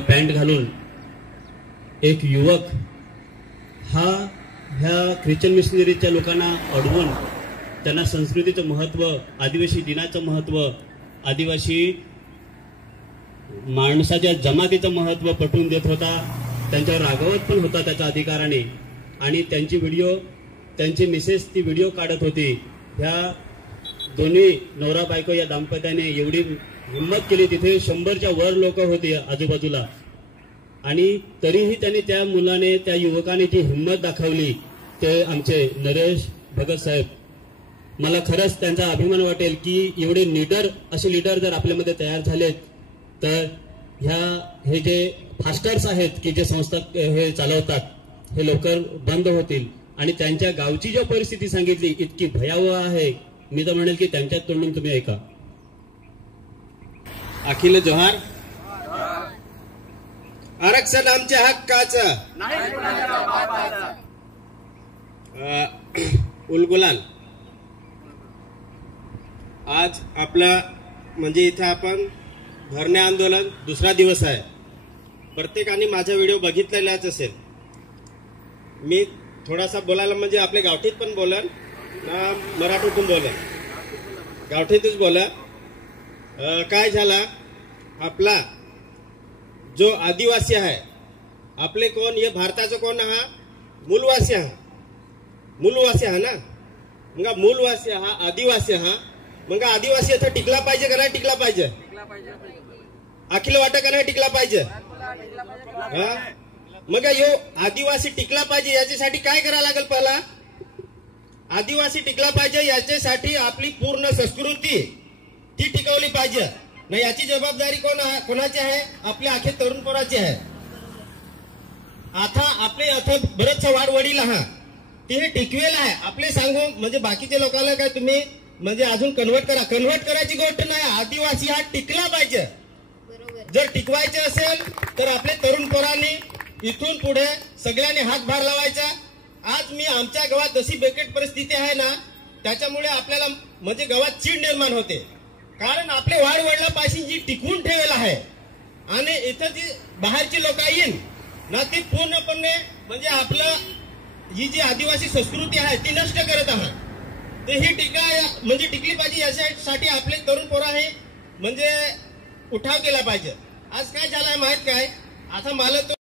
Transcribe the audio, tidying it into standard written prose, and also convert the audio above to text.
Pant घालून एक युवक हा ह्या ख्रिश्चन मिशनरीच्या लोकांना अडवून त्यांना संस्कृतीचं महत्त्व, आदिवासी दिनाचं महत्त्व, आदिवासी माणसाच्या जमातीचं महत्त्व पटवून देत होता. त्यांच्यावर रागवत पण होता त्याच्या अधिकाराने. आणि त्यांची व्हिडिओ, त्यांची मिसेस ती व्हिडिओ काढत होती. ह्या दोन्ही नवरा बायको या दाम्पत्याने एवढी हिंमत केली. तिथे 100च्या वर लोक होते आजूबाजूला. आणि तरीही त्यांनी त्या मुलाने, त्या युवकाने जी हिंमत दाखवली ते आमचे नरेश भगत साहेब. मला खरंच त्यांचा अभिमान वाटेल की एवढे लीडर, असे लीडर जर आपल्यामध्ये तयार झालेत तर हे जे फास्टर्स आहेत की जे संस्था हे चालवतात हे लवकर बंद होतील. आणि त्यांच्या गावची जो परिस्थिती सांगितली इतकी भयावह आहे, मी तर म्हणेल की त्यांच्याच तोंडून तुम्ही ऐका. अखिल जोहार. आरक्षण आमच्या हक्काचं, उलगुलाल. आज आपला म्हणजे इथे आपण धरणे आंदोलन दुसरा दिवस आहे. प्रत्येकाने माझा व्हिडिओ बघितलेलाच असेल. मी थोडासा बोलायला म्हणजे आपल्या गावठीत पण बोलन ना मराठीतून बोलन, गावठीतच बोला. काय झाला, आपला जो आदिवासी आहे, आपले कोण, हे भारताचं कोण हा मूलवासी हा, मूलवासी हा ना. मग मूलवासी हा, आदिवासी हा, मग आदिवासी इथं टिकला पाहिजे का नाही टिकला पाहिजे? अखिल वाटत का नाही टिकला पाहिजे? मग यो आदिवासी टिकला पाहिजे याच्यासाठी काय करावं लागेल? पहिला आदिवासी टिकला पाहिजे याच्यासाठी आपली पूर्ण संस्कृती ती टिकवली पाहिजे ना. याची जबाबदारी कोणाची आहे? आपल्या अख्खे तरुण पोराची आहे. आता आपले बरेच वाढ वडील हा ते हे टिकवेल आहे. आपले सांगू म्हणजे बाकीच्या लोकांना काय तुम्ही म्हणजे अजून कन्व्हर्ट करायची गोष्ट नाही. आदिवासी हा टिकला पाहिजे. जर टिकवायचे असेल तर आपले तरुण पोरांनी इथून पुढे सगळ्यांनी हातभार लावायचा. आज मी आमच्या गावात जशी बेकट परिस्थिती आहे ना, त्याच्यामुळे आपल्याला म्हणजे गावात चीड निर्माण होते. कारण आपले वाढ वडिलांपाशी जी टिकवून ठेवलेला आहे आणि इथं जी बाहेरची लोक येईन ना, ती पूर्णपणे म्हणजे आपलं ही जी आदिवासी संस्कृती आहे ती नष्ट करत आहात. तर ही म्हणजे टिकली पाहिजे यासाठी आपले तरुण पोरं हे म्हणजे उठाव केला पाहिजे. आज काय झालाय माहित काय, आता मला